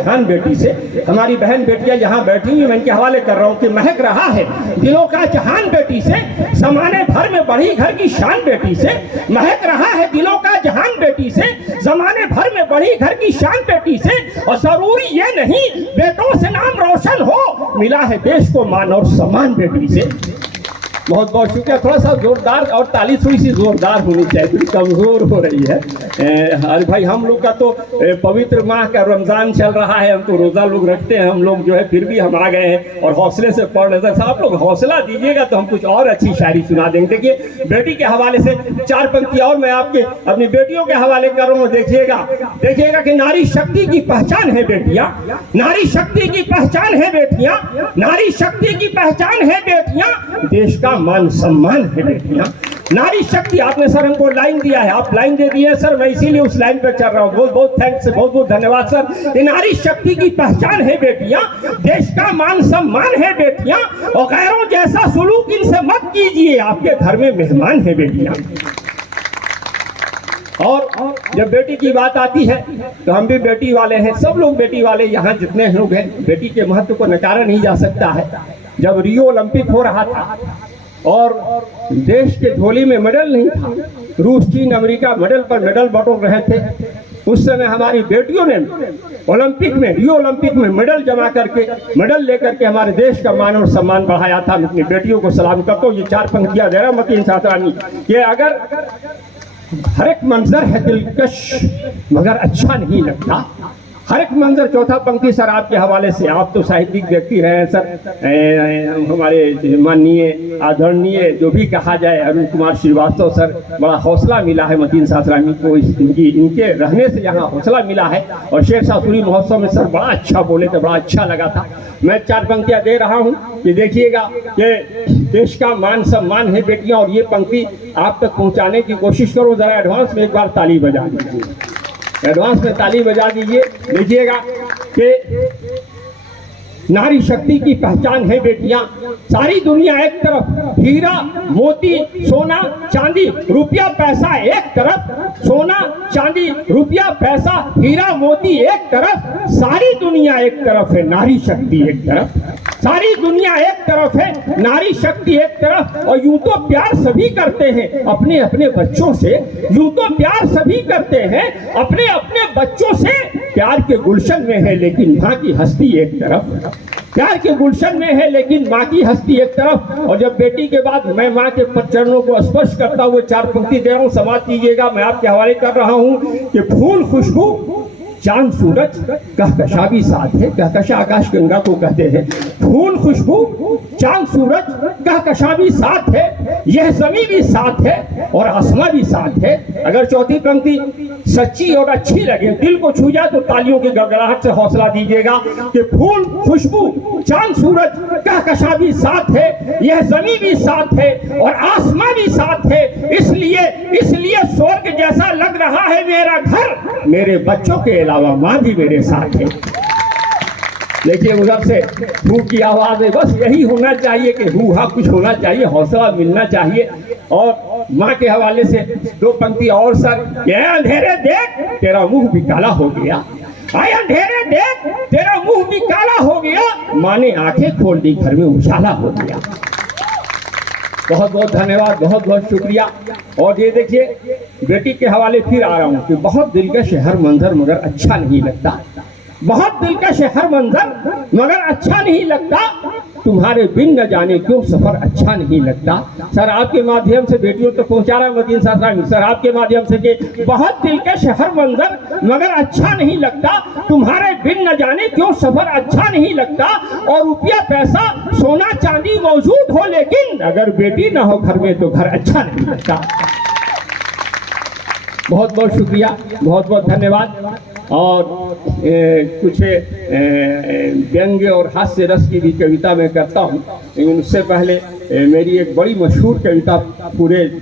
जहान बेटी से। हमारी बहन बेटियां जहां बैठी हुई, मैं इनके हवाले कर रहा हूं कि महक रहा है दिलों का जहान बेटी से, जमाने भर में बढ़ी घर की शान बेटी से। महक रहा है दिलों का जहान बेटी से, जमाने भर में बढ़ी घर की शान बेटी से। और जरूरी ये नहीं बेटों से नाम रोशन हो, मिला है देश को मान और सम्मान बेटी से। बहुत बहुत शुक्रिया। थोड़ा सा जोरदार, और ताली थोड़ी सी जोरदार होनी चाहिए, थोड़ी कमज़ोर हो रही है। अरे भाई, हम लोग का तो पवित्र माह का रमज़ान चल रहा है, हम तो रोज़ा लोग रखते हैं हम लोग जो है, फिर भी हम आ गए हैं और हौसले से पढ़ रहे थे। आप लोग हौसला दीजिएगा तो हम कुछ और अच्छी शायरी सुना देंगे। देखिए, बेटी के हवाले से 4 पंक्ति और मैं आपके अपनी बेटियों के हवाले कर रहा हूँ। देखिएगा कि नारी शक्ति की पहचान है बेटियाँ, नारी शक्ति की पहचान है बेटियाँ, नारी शक्ति की पहचान है बेटियाँ, देश का मान सम्मान है बेटियां। नारी शक्ति, आपने सर हमको लाइन दिया है, आप लाइन दे दिए सर, मैं इसीलिए उस लाइन पे चल रहा हूँ। बहुत बहुत थैंक्स, बहुत बहुत धन्यवाद सर। ये नारी शक्ति की पहचान है बेटियां, देश का मान सम्मान है बेटियां, और गैरों जैसा सुलूक इनसे मत कीजिए, आपके घर में मेहमान है बेटियां। और जब बेटी की बात आती है तो हम भी बेटी वाले हैं, सब लोग बेटी वाले यहाँ जितने लोग हैं। बेटी के महत्व को नकारा नहीं जा सकता है। जब रियो ओलंपिक हो रहा था और देश के झोली में मेडल नहीं था, रूस, चीन, अमेरिका मेडल पर मेडल बटोर रहे थे, उस समय हमारी बेटियों ने ओलंपिक में, रियो ओलंपिक में मेडल जमा करके, मेडल लेकर के हमारे देश का मान और सम्मान बढ़ाया था। मैं अपनी बेटियों को सलाम करता हूँ। ये 4 पंक्तियां दे रहा मतीन साथरानी कि अगर हर एक मंजर है दिलकश मगर अच्छा नहीं लगता, हर एक मंजर। चौथा पंक्ति सर आपके हवाले से, आप तो साहित्यिक व्यक्ति रहे हैं सर, हमारे माननीय आदरणीय जो भी कहा जाए अरुण कुमार श्रीवास्तव सर, बड़ा हौसला मिला है मतीन साथरानी को, इनके रहने से यहाँ हौसला मिला है। और शेरशाह सूरी महोत्सव में सर बड़ा अच्छा बोले थे, बड़ा अच्छा लगा था। मैं 4 पंक्तियाँ दे रहा हूँ कि देखिएगा कि देश का मान सम्मान है बेटियाँ, और ये पंक्ति आप तक पहुँचाने की कोशिश करो। ज़रा एडवांस में एक बार ताली बजा दीजिए, एडवांस में ताली बजा दीजिए। लीजिएगा कि नारी शक्ति की पहचान है बेटियां, सारी दुनिया एक तरफ, हीरा मोती सोना चांदी रुपया पैसा एक तरफ, सोना चांदी रुपया पैसा हीरा मोती एक तरफ, सारी दुनिया एक तरफ है, नारी शक्ति एक तरफ, सारी दुनिया एक तरफ है, नारी शक्ति एक तरफ। और यूं तो प्यार सभी करते हैं अपने अपने बच्चों से, यूं तो प्यार सभी करते हैं अपने अपने बच्चों से, प्यार के गुलशन में है लेकिन माँ की हस्ती एक तरफ, प्यार के गुलशन में है लेकिन माँ की हस्ती एक तरफ। और जब बेटी के बाद मैं माँ के चरणों को स्पर्श करता हुए 4 पंक्ति दे रहा हूँ, समाज कीजिएगा। मैं आपके हवाले कर रहा हूँ कि फूल खुशबू चांद सूरज कहकशा भी साथ है, कहकशा आकाश गंगा को कहते हैं, फूल खुशबू चांद सूरज कहकशा भी साथ है, यह ज़मीं भी साथ है और आसमां भी साथ है। अगर चौथी पंक्ति सच्ची और अच्छी लगे, दिल को छू जाए, तो तालियों की गड़गड़ाहट से हौसला दीजिएगा कि फूल खुशबू चांद सूरज कहकशा भी साथ है, यह ज़मीं भी साथ है और आसमां भी साथ है, इसलिए स्वर्ग जैसा लग रहा है मेरा घर, मेरे बच्चों के अलावा माँ भी मेरे साथ है। देखिए, उधर से हू की आवाज़ है, बस यही होना चाहिए कि हू हा कुछ होना चाहिए, हौसला मिलना चाहिए। और माँ के हवाले से 2 पंक्ति और सर, ये अंधेरे देख तेरा मुंह भी काला हो गया, आए अंधेरे देख तेरा मुंह भी काला हो गया, माँ ने आंखें खोल दी घर में उजाला हो गया। बहुत बहुत धन्यवाद, बहुत बहुत शुक्रिया। और ये देखिए, बेटी के हवाले फिर आ रहा हूँ कि बहुत दिलकश है हर मंजर मगर अच्छा नहीं लगता, बहुत दिलकश है हर मंजर मगर अच्छा नहीं लगता, तुम्हारे बिन न जाने क्यों सफर अच्छा नहीं लगता। सर आपके माध्यम से बेटियों तक पहुंचा रहा है मतीन साथरानी सर, आपके माध्यम से कि बहुत दिलकश है हर मंजर मगर अच्छा नहीं लगता, तुम्हारे बिन न जाने क्यों सफर अच्छा नहीं लगता, और रुपया पैसा सोना चांदी मौजूद हो लेकिन अगर बेटी ना हो घर में तो घर अच्छा नहीं लगता। बहुत बहुत शुक्रिया, बहुत बहुत धन्यवाद। और कुछ व्यंग्य और हास्य रस की भी कविता मैं करता हूँ, लेकिन उससे पहले मेरी एक बड़ी मशहूर कविता पूरे